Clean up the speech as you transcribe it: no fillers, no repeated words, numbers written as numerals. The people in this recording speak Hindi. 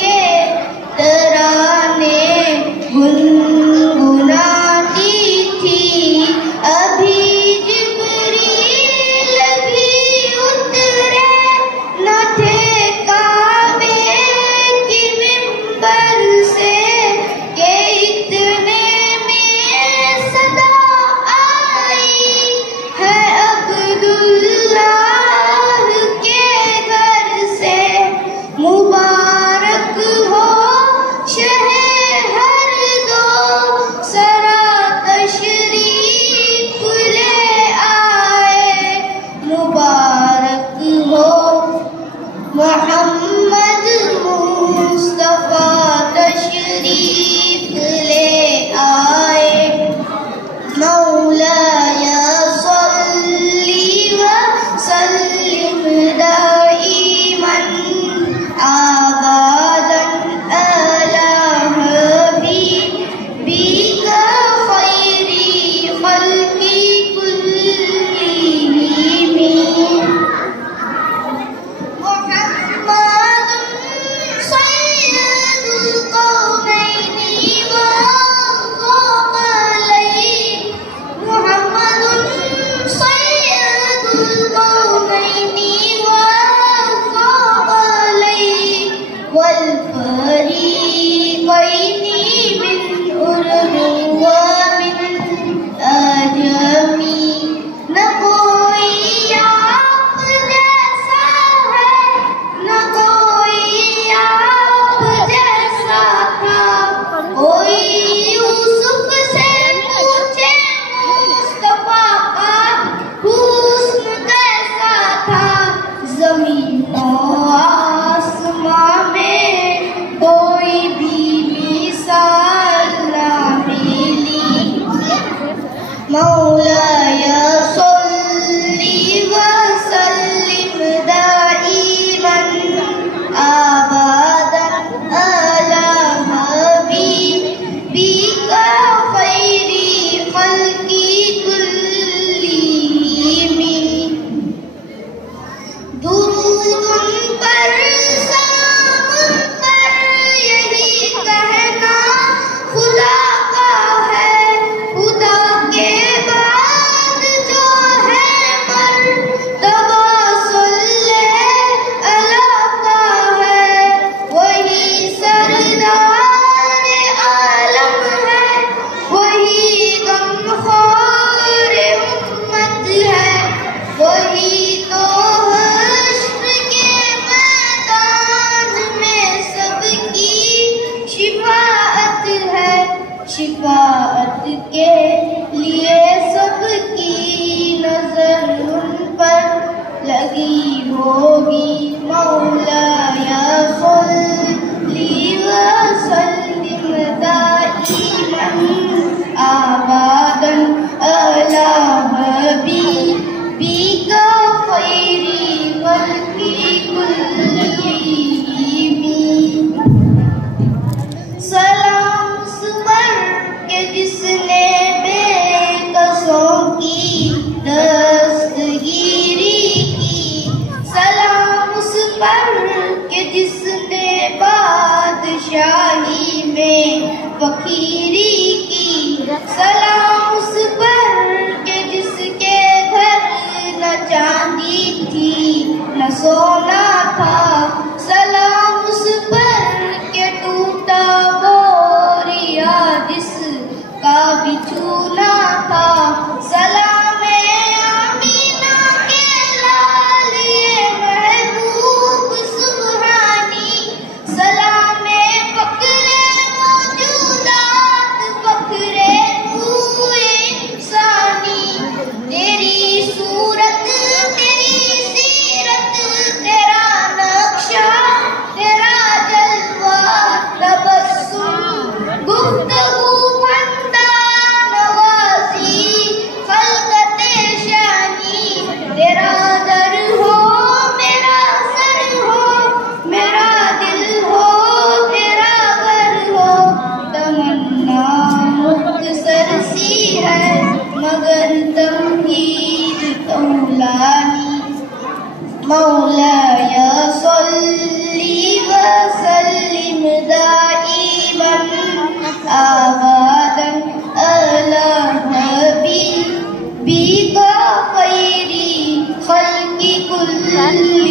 के तराने गुनगुनाती थी। अभी जिब्रील भी उतरे न थे काबे की मिंबर से के इतने में सदा आई है अब्दुल्लाह के घर से। मुबारक हो शहे हर दो सरा तशरीफ ले आए। मुबारक हो मोहम्मद मुस्तफा तशरीफ ले आए। मौलाया सल्ली व सल्लिम दाइमन आबादन अला हबीबिका खैरी खल्की कुल्लिहिम। मुहम्मदुन सय्यदुल कौनैनि व क़मरैन। मुहम्मदुन सय्यदुल कौनैनि व क़मरैन वल फरीक़ैनि मिन उर्दु व मिन अजमी। न कोई आप जैसा है न कोई आप जैसा था। कोई यूसुफ से पूछे मुस्तफा का हुस्न कैसा था। ज़मीन और आसमां में कोई भी मिसाल ना मिली। मौलाया सल्ली व सल्लिम दाइमन आबादन अला हबीबिका खैरी खल्की कुल्लिहिम। दुरूद पर सलाम पर यही कहना खुदा का है। खुदा के बाद जो है मर्तबा सल्ले अला का है। वही सरदार आलम है वही गमख्वार उम्मत है। वही तो हश्र के मैदान में सबकी शिफाअत है। शिफाअत के लिए सबकी नजर उन पर लगी होगी। मौलाया सल्ली व सल्लिम दाइमन आबादन अला हबीबिका खैरी खल्की कुल्लिहिम। सलाम उस पर के जिसने बेकसों की दस्तगीरी की। सलाम उस पर के जिसने बादशाही में फकीरी की। सलाम उस पर के जिसके घर न चांदी थी न सोना था। सलाम उस पर के टूटा बोरिया जिसका बिछूना था। सलाम आमीना के लाल ये महबूब सुबहानी। सलाम फक्रे मौजूदात फक्रे आबादन अला हबीबिका खैरी खल्की कुल्ली